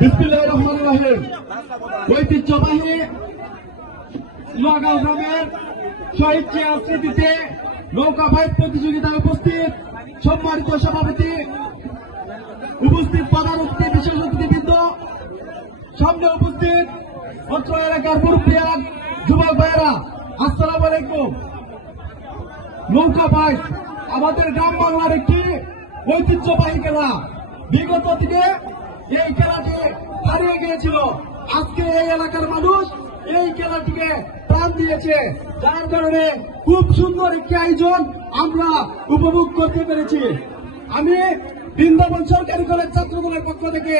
বিসমিল্লাহির রহমানির রহিম। ঐতিহ্যবাহী নোয়াগাঁও গ্রামের শহীদ চেয়ার স্মৃতিতে নৌকা বাইক প্রতিযোগিতায় উপস্থিত সম্মানিত সভাপতি, উপস্থিত প্রধান অতিথি, বিশেষ অতিথিবৃন্দ, সামনে উপস্থিত অত্র এলাকার মুরব্বিয়ান, যুবক ভাইয়েরা, আসসালামু আলাইকুম। নৌকা বাইক আমাদের গ্রাম বাংলার একটি ঐতিহ্যবাহী খেলা। বিগত দিনে এই খেলাটি হারিয়ে গিয়েছিল। আজকে এই এলাকার মানুষ এই খেলাটিকে প্রাণ দিয়েছে, যার কারণে খুব সুন্দর একটি আয়োজন আমরা উপভোগ করতে পেরেছি। আমি বৃন্দাবন সরকারি কলেজ ছাত্রদলের পক্ষ থেকে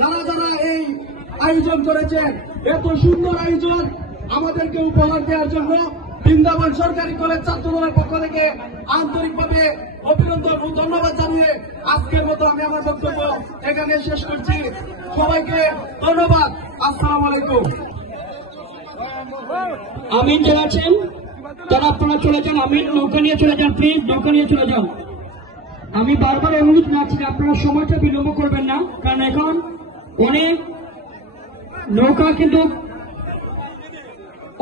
যারা যারা এই আয়োজন করেছেন, এত সুন্দর আয়োজন আমাদেরকে উপহার দেওয়ার জন্য বৃন্দাবন সরকারি কলেজ ছাত্রদলের পক্ষ থেকে আন্তরিকভাবে অভিনন্দন ও ধন্যবাদ জানিয়ে আজকের মতো আমি আমার বক্তব্য এখানে শেষ করছি। সবাইকে ধন্যবাদ। আসসালামু আলাইকুম। আমিন যারা আছেন তারা আপনারা চলে যান। আমিন, নৌকা নিয়ে চলে যান, প্লিজ নৌকা নিয়ে চলে যান। আমি বারবার অনুরোধ রাখছি আপনারা সময়টা বিলম্ব করবেন না, কারণ এখন অনেক নৌকা কিন্তু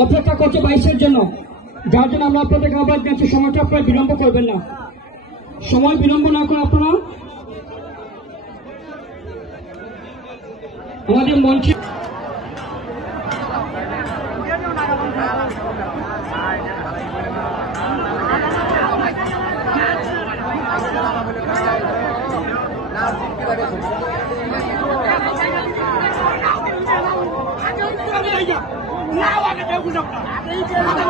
অপেক্ষা করছে বাইশের জন্য, যার জন্য আমরা আপনাদেরকে আহ্বান জানাচ্ছি সময়টা আপনারা বিলম্ব করবেন না। সময় বিলম্ব না করে আপনারা আমাদের মঞ্চে Now I can